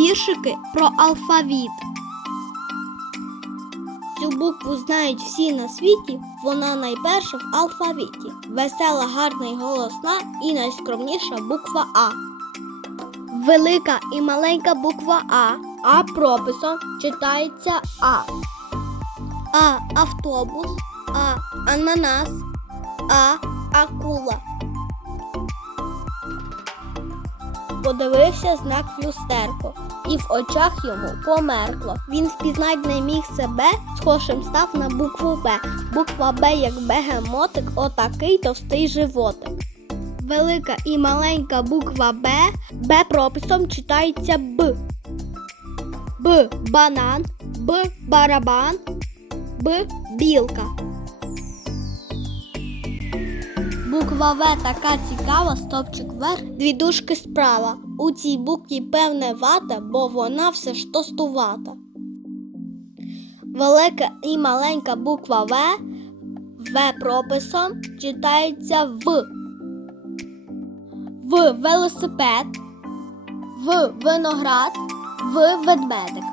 Віршики про алфавіт. Цю букву знають всі на світі. Вона найперша в алфавіті. Весела, гарна і голосна і найскромніша буква А. Велика і маленька буква А. А прописом читається А. А автобус, А ананас, А акула. Подивився знак в і в очах йому померкло. Він впізнать не міг себе, схожим став на букву Б. Буква Б, як бегемотик, отакий товстий животик. Велика і маленька буква Б, Б прописом читається Б. Б банан, Б барабан, Б білка. Буква В така цікава, стопчик вверх, дві дужки справа. У цій букві певне вата, бо вона все ж тостувата. Велика і маленька буква В, В прописом читається В. В велосипед, В виноград, В ведмедик.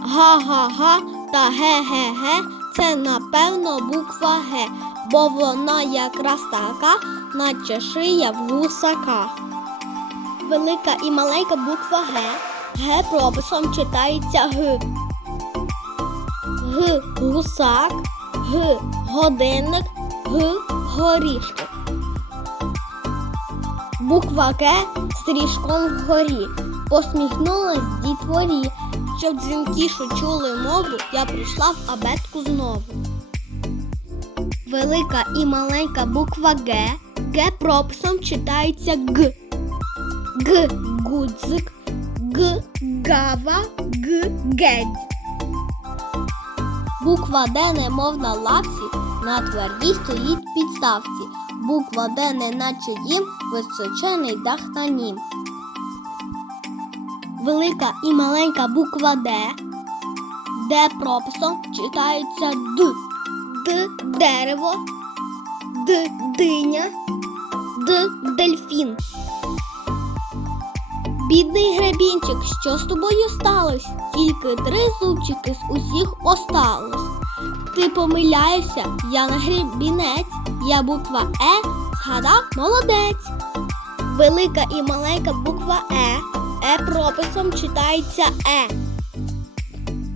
Га-га-га та ге-ге-ге це напевно буква Г, бо вона якраз така, наче шия в гусака. Велика і маленька буква Г. Г прописом читається Г. Г гусак, Г годинник, Г горішки. Буква К стрічком вгорі. Посміхнулась дітворі. Щоб дзвінкішу чули мову, я прийшла в абетку знову. Велика і маленька буква Г. Г прописом читається Г. Г гудзик, Г гава, Г гедь. Буква Д немов на лавці, на твердій стоїть підставці. Буква Д не наче їм, височений дах на нім. Велика і маленька буква Д. Д прописом читається Д. Д дерево, Д диня, Д дельфін. Бідний гребінчик, що з тобою сталося? Тільки три зубчики з усіх осталось. Ти помиляєшся, я на гребінець, я буква Е, згадав молодець. Велика і маленька буква Е. Е прописом читається Е.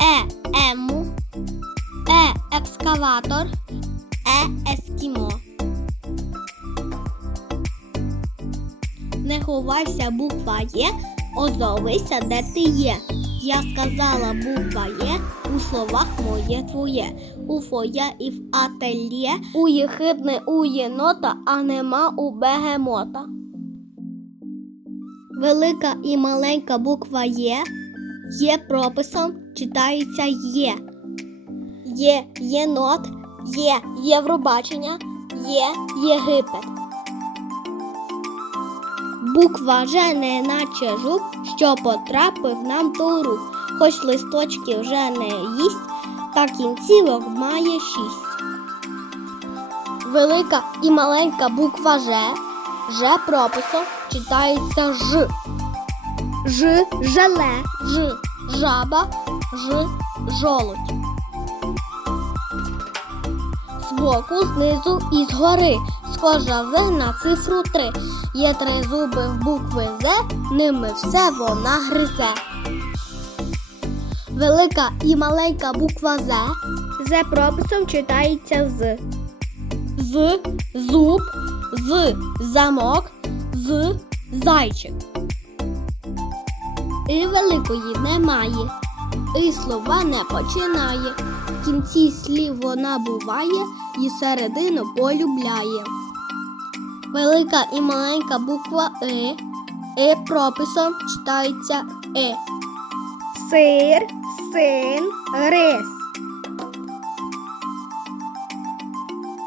Е ему, Е екскаватор, Е ескімо. Не ховайся, буква Є, озовися, де ти є. Я сказала буква Є у словах моє твоє, у фоє і в ательє, у єхидне у єнота, а нема у бегемота. Велика і маленька буква Є. Є прописом читається Є. Є єнот, є Євробачення, є Єгипет. Буква Ж не наче жук, що потрапив нам до рук. Хоч листочки вже не їсть, та кінцівок має шість. Велика і маленька буква Ж. Ж прописом читається Ж. Ж желе, Ж жаба, Ж жолудь. Збоку, знизу і згори. Схожа З на цифру 3. Є три зуби в букви З, ними все вона гризе. Велика і маленька буква З. З прописом читається з. З зуб, з замок, з зайчик. І великої немає. І слова не починає. В кінці слів вона буває і середину полюбляє. Велика і маленька буква И. І прописом читається И. Сир, син, рис.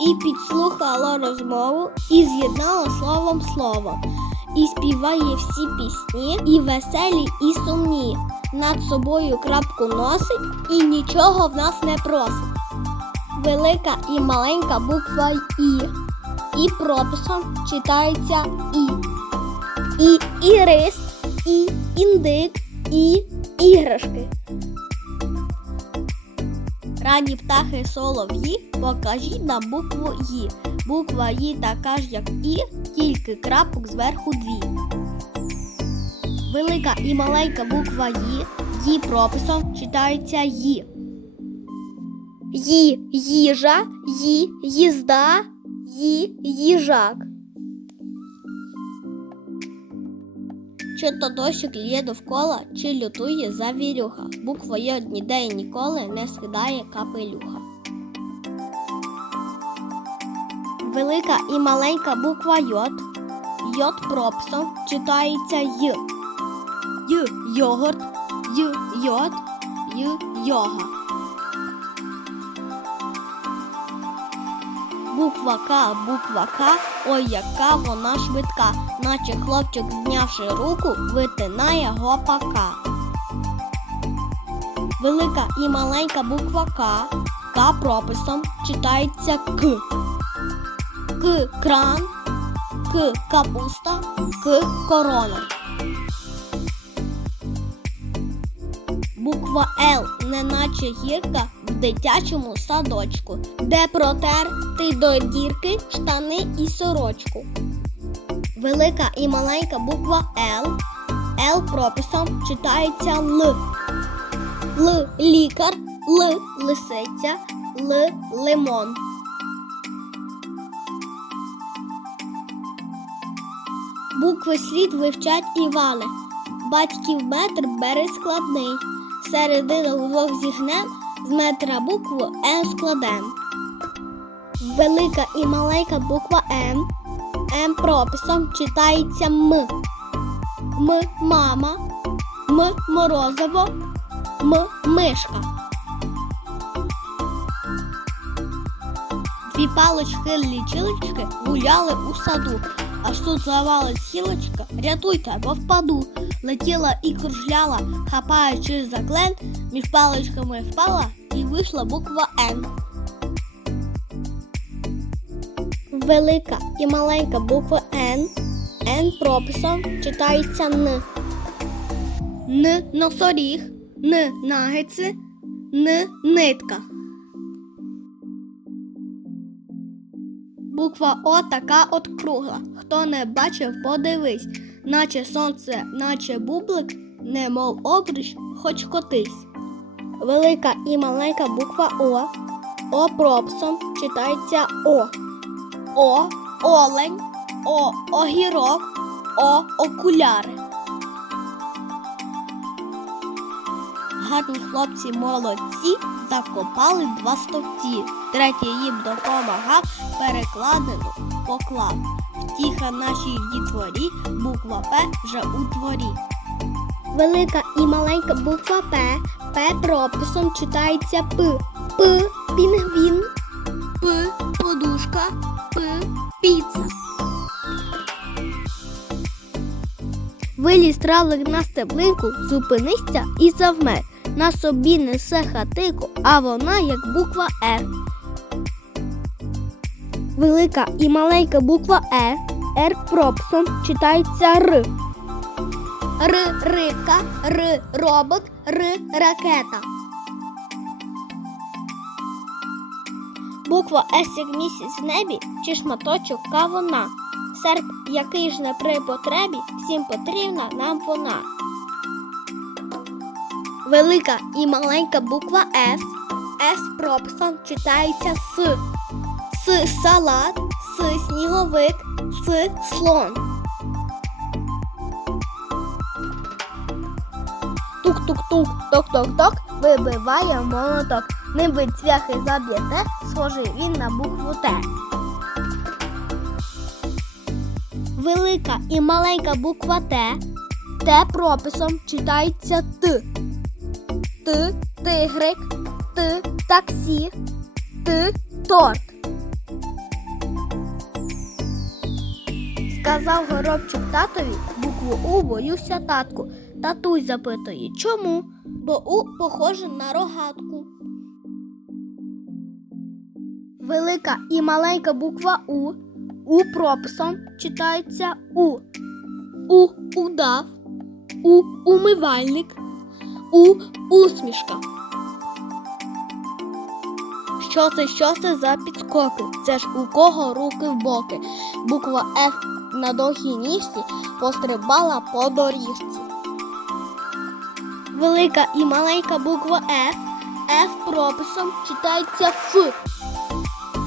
І підслухала розмову і з'єднала словом слово. І співає всі пісні, і веселі, і сумні. Над собою крапку носить і нічого в нас не просить. Велика і маленька буква І. І прописом читається І. І ірис, і індик, і іграшки. Раді птахи солов'ї, покажіть на букву І. Буква І така ж, як І, тільки крапок зверху дві. Велика і маленька буква І, її прописом читається Ї. Ї їжа, Ї їзда, Ї їжак. Чи то дощик лє довкола, чи лютує завірюха. Буква Й ніде і ніколи не скидає капелюха. Велика і маленька буква Й. Й прописом читається Й. Й йогурт, Й йод, Й йога. Буква К, буква К, ой, яка вона швидка, наче хлопчик, знявши руку, витинає гопака. Велика і маленька буква К, К прописом читається К. К кран, К капуста, К корона. Буква Л, неначе гірка в дитячому садочку, де протер ти до дірки штани і сорочку. Велика і маленька буква Л. Л прописом читається Л. Л лікар, Л лисиця, Л лимон. Букви слід вивчать і вали. Батьків метр бери складний. Середину вдвох зігнем, з метра букву М складем. Велика і маленька буква М. М прописом читається М. М мама, М морозиво, М мишка. Дві палочки лічилочки гуляли у саду. Аж тут завалась гілочка, рятуйте, бо впаду. Летіла і кружляла, хапаючи за клен, між паличками впала і вийшла буква Н. Велика і маленька буква Н. Н прописом читається Н. Н носоріг, Н нагиці, Н нитка. Буква О така от кругла. Хто не бачив, подивись, наче сонце, наче бублик, немов обріч, хоч котись. Велика і маленька буква О. О пропсом читається О. О олень, О огірок, О окуляри. Гарні хлопці молодці закопали два стовпці. Третій їм допомагав, перекладину поклав. Втіха нашій дітворі, буква П вже у дворі. Велика і маленька буква П. П прописом читається П. П пінгвін. П подушка. П піца. Виліз травлик на стеблинку, зупинися і завмер. На собі несе хатику, а вона як буква Р. Велика і маленька буква Е. Р пропсом читається Р. Р рибка, Р робот, Р ракета. Буква С як місяць в небі чи шматочок кавуна. Серп, який ж не при потребі, всім потрібна нам вона. Велика і маленька буква С. С прописом читається С. С салат, С сніговик, С слон. Тук-тук-тук, ток-ток-ток, вибиває молоток. Ним ви цвяхи заб'єте, схожий він на букву Т. Велика і маленька буква Т. Т прописом читається Т. Т тигрик, Т таксі, Т торт. Сказав горобчик татові букву У боюся татку. Татусь запитує, чому? Бо У похоже на рогатку. Велика і маленька буква У. У прописом читається У. У удав, у умивальник, у усмішка. Що це, що це за підскоки? Це ж у кого руки в боки. Буква Ф на довгій ніжці пострибала по доріжці. Велика і маленька буква Ф. Ф прописом читається Ф.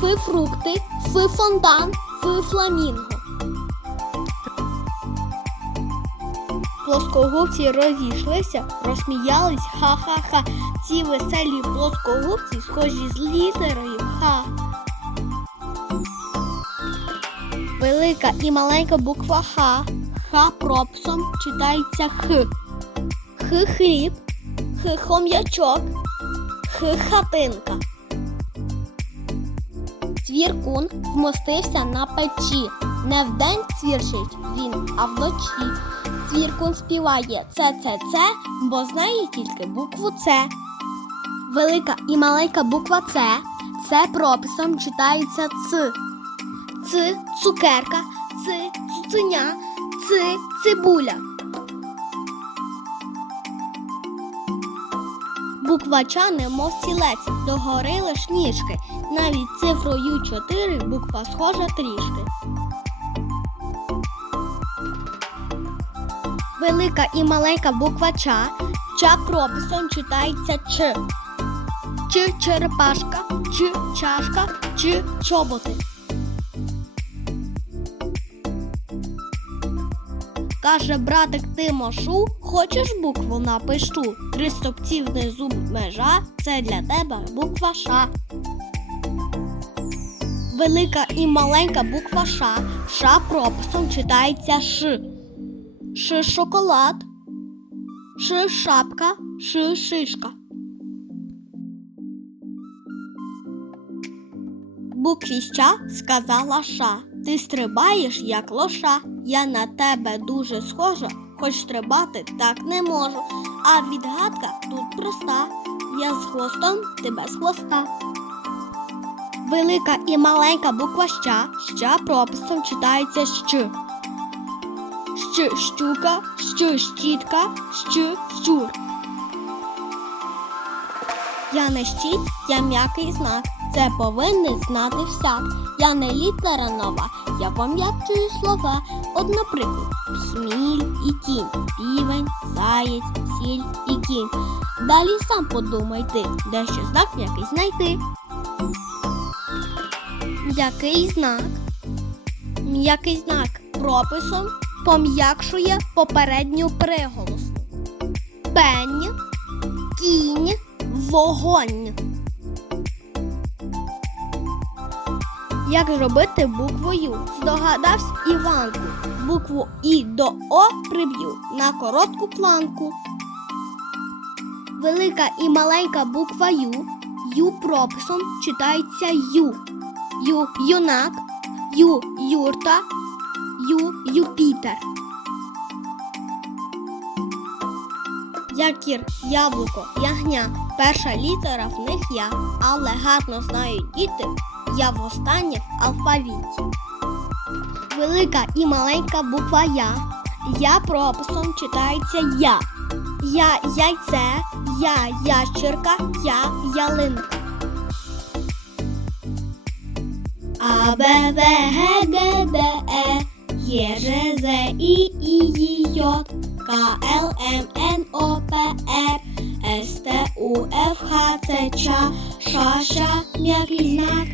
Ф фрукти, Ф фонтан, Ф фламінго. Плоскогубці розійшлися, розсміялись ха-ха-ха. Ці веселі плоскогубці схожі з літерою Х. Велика і маленька буква Х. Х прописом читається Х. Х хліб, Х хом'ячок, Х хатинка. Цвіркун вмостився на печі. Не вдень цвірчить він, а вночі. Цвіркун співає це, це, це, бо знає тільки букву С. Велика і маленька буква С. Це прописом читається Ц. Ц цукерка, Ц цуценя, Ц цибуля. Буква Ч немов стілець, догори лиш ніжки. Навіть цифрою 4 буква схожа трішки. Велика і маленька буква Ч. Ч прописом читається Ч. Ч черепашка, Ч чашка, Ч чоботи. Каже братик Тимошу, хочеш букву напишу. Три стопці внизу межа, це для тебе буква Ш. Велика і маленька буква Ш. Ш прописом читається Ш. Ш шоколад, Ш шапка, Ш шишка. Букві ща сказала ша. Ти стрибаєш, як лоша. Я на тебе дуже схожа, хоч стрибати так не можу. А відгадка тут проста. Я з хвостом, ти без хвоста. Велика і маленька буква ща. Ща прописом читається щ. Щ щука, щ щітка, щ щур. Я не щит, я м'який знак. Це повинен знати всяк. Я не літера нова, я пом'якчую слова. От, наприклад, сміль і тінь, півень, заєць, сіль і кінь. Далі сам подумай ти, де ще знак м'який знайти. М'який знак. М'який знак прописом пом'якшує попередню приголосну. Пень, кінь, вогонь. Як робити буквою? Здогадався Іванку. Букву І до О приб'ю на коротку планку. Велика і маленька буква Ю. Ю прописом читається Ю. Ю юнак, Ю юрта, Ю Юпітер. Якір, яблуко, ягня. Перша літера в них я, але гарно знають діти. Я востаннє в алфавіті. Велика і маленька буква Я. Я прописом читається Я. Я яйце, я ящерка, я ялинка. А, Б, В, Г, Д, Д, Е, Є, Ж, З, І, І, Й, Й, К, Л, М, Н, О, П, Р, С, Т, У, Ф, Х, Ц, Ч, Ш, Ш, м'який знак,